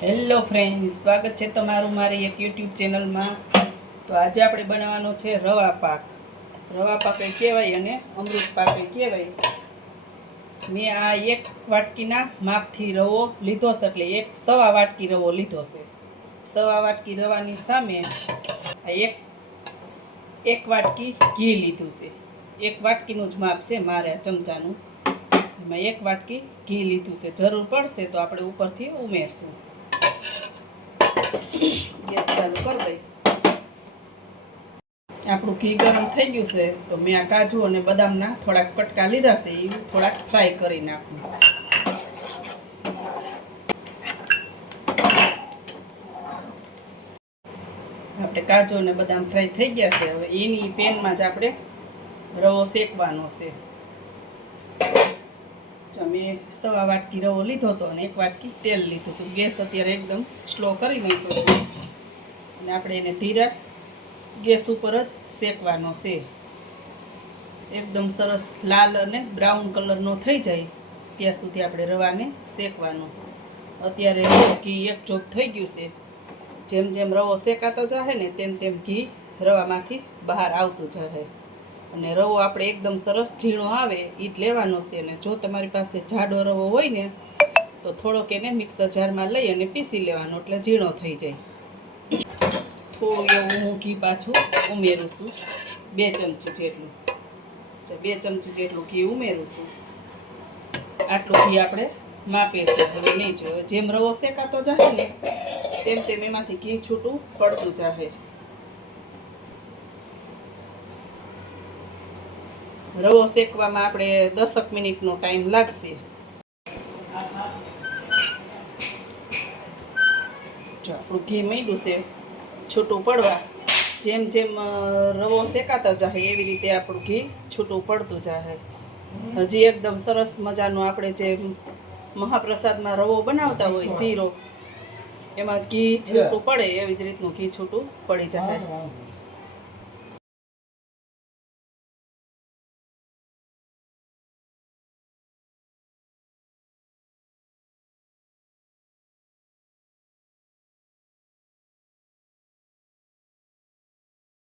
Hello friends, સ્વાગત છે તમારું મારી એક યુટ્યુબ ચેનલમાં। તો આજે આપણે બનાવવાનો છે રવા પાક। રવા પાક એ કહેવાય અને અમૃત પાક એ કહેવાય। મેં આ એક વાટકીના માપથી રવો લીધો છે, એટલે સવા વાટકી રવો લીધો છે। સવા વાટકી રવાની સામે એક વાટકી ઘી લીધું છે। એક વાટકીનું જ માપ છે મારે આ ચમચાનું। એમાં એક વાટકી ઘી લીધું છે। જરૂર પડશે તો આપણે ઉપરથી ઉમેરશું। ગેસ ચાલુ કરી દઈ। આપણું ઘી ગરમ થઈ ગયું છે, તો મેં આ કાજુ અને બદામના થોડાક કટકા લીધા છે, એ થોડાક ફ્રાય કરી નાખું। આપણે કાજુ અને બદામ ફ્રાય થઈ ગયા છે। હવે એની પેનમાં જ આપણે રવો શેકવાનો છે। મેં સવા વાટકી રવો લીધો હતો અને એક વાટકી તેલ લીધું હતું। ગેસ અત્યારે એકદમ સ્લો કરી નાખ્યો છે અને આપણે એને ધીરા ગેસ ઉપર જ શેકવાનો છે। એકદમ સરસ લાલ અને બ્રાઉન કલરનો થઈ જાય ત્યાં સુધી આપણે રવાને શેકવાનો। અત્યારે ઘી એક જોબ થઈ ગયું છે। જેમ જેમ રવો શેકાતો જશે ને તેમ તેમ ઘી રવામાંથી બહાર આવતું જશે અને રવો આપણે એકદમ સરસ ઝીણો આવે એ જ લેવાનો છે। અને જો તમારી પાસે જાડો રવો હોય ને તો થોડોક એને મિક્સર જારમાં લઈ અને પીસી લેવાનો, એટલે ઝીણો થઈ જાય। થોડું એવું હું ઘી પાછું ઉમેરું છું, 2 ચમચી જેટલું। 2 ચમચી જેટલું ઘી ઉમેરું છું। આટલું ઘી આપણે માપે છે, હવે નહીં જોઈએ। જેમ રવો શેકાતો જશે ને તેમ તેમ એમાંથી ઘી છૂટું પડતું જશે। રવો શેકવામાં આપણે 10 મિનિટનો ટાઈમ લાગશે। જો આપણું ઘી માંડ્યું છે છૂટું પડવા। જેમ જેમ રવો શેકાતો જશે એવી રીતે આપણું ઘી છૂટું પડતું જશે। હજી એકદમ સરસ મજાનો આપણે જે મહાપ્રસાદમાં રવો બનાવતા હોય શીરો, એમાં જ ઘી છૂટું પડે એવી જ રીતનું ઘી છૂટું પડી જશે।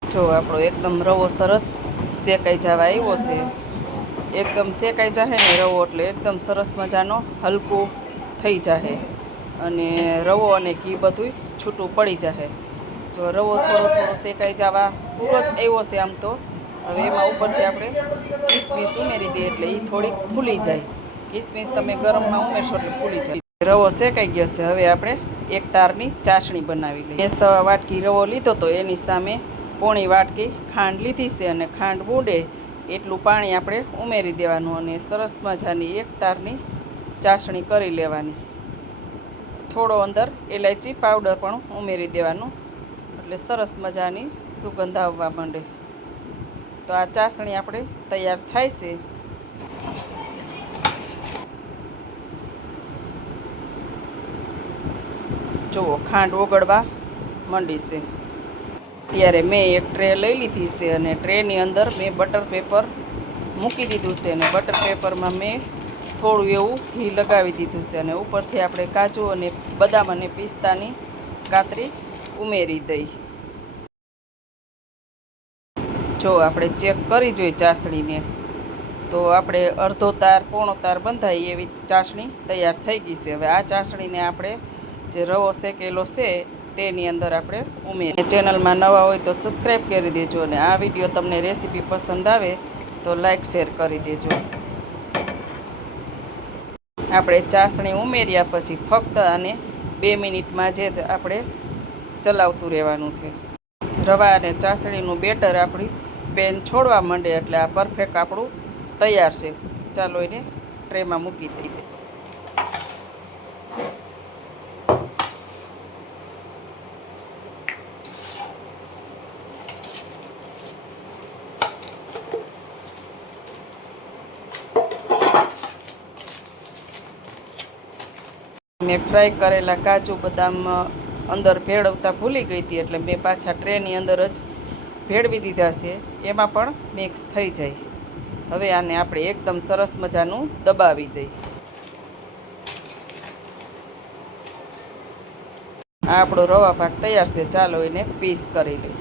જો આપણો એકદમ રવો સરસ શેકાઈ જવા આવ્યો છે। એકદમ શેકાઈ જશે ને રવો એટલે એકદમ સરસ મજાનો હલકું થઈ જશે અને રવો અને ઘી બધું છૂટું પડી જશે। જો રવો થોડો થોડો શેકાઈ જવા પૂરો જ આવ્યો છે આમ તો। હવે એમાં ઉપરથી આપણે કિસમિસ ઉમેરી દઈએ એટલે એ થોડીક ફૂલી જાય। કિસમિસ તમે ગરમમાં ઉમેરશો એટલે ફૂલી જાય। રવો શેકાઈ ગયો છે, હવે આપણે એક તારની ચાસણી બનાવી લઈએ। મેં સવા વાટકી રવો લીધો તો એની સામે પોણી વાટકી ખાંડ લીધી છે અને ખાંડ બુડે એટલું પાણી આપણે ઉમેરી દેવાનું અને સરસ મજાની એક તારની ચાસણી કરી લેવાની। થોડો અંદર ઇલાયચી પાવડર પણ ઉમેરી દેવાનું, એટલે સરસ મજાની સુગંધ આવવા માંડે। તો આ ચાસણી આપણે તૈયાર થાય છે। જુઓ ખાંડ ઓગળવા માંડી છે। ત્યારે મેં એક ટ્રે લઈ લીધી છે અને ટ્રેની અંદર મેં બટર પેપર મૂકી દીધું છે અને બટર પેપરમાં મેં થોડું એવું ઘી લગાવી દીધું છે અને ઉપરથી આપણે કાજુ અને બદામ અને પિસ્તાની કાતરી ઉમેરી દઈ। જો આપણે ચેક કરી જોઈએ ચાસણીને તો આપણે અડધો તાર પોણો તાર બંધાય એવી ચાસણી તૈયાર થઈ ગઈ છે। હવે આ ચાસણીને આપણે જે રવો શેકેલો છે તેની અંદર આપણે ઉમેરીએ। ચેનલમાં નવા હોય તો સબસ્ક્રાઈબ કરી દેજો અને આ વિડીયો તમને રેસીપી પસંદ આવે તો લાઈક શેર કરી દેજો। આપણે ચાસણી ઉમેર્યા પછી ફક્ત આને 2 મિનિટમાં જ આપણે ચલાવતું રહેવાનું છે। રવા અને ચાસણીનું બેટર આપણી પેન છોડવા માંડે એટલે આ પરફેક્ટ આપણું તૈયાર છે। ચાલો એને ટ્રેમાં મૂકી દઈએ। મેં ફ્રાય કરેલા કાજુ બદામ અંદર ભેળવતા ભૂલી ગઈ હતી, એટલે મેં પાછા ટ્રેની અંદર જ ભેળવી દીધા છે, એમાં પણ મિક્સ થઈ જાય। હવે આને આપણે એકદમ સરસ મજાનું દબાવી દઈએ। આ આપણો રવા પાક તૈયાર છે. ચાલો એને પીસ કરી લઈએ.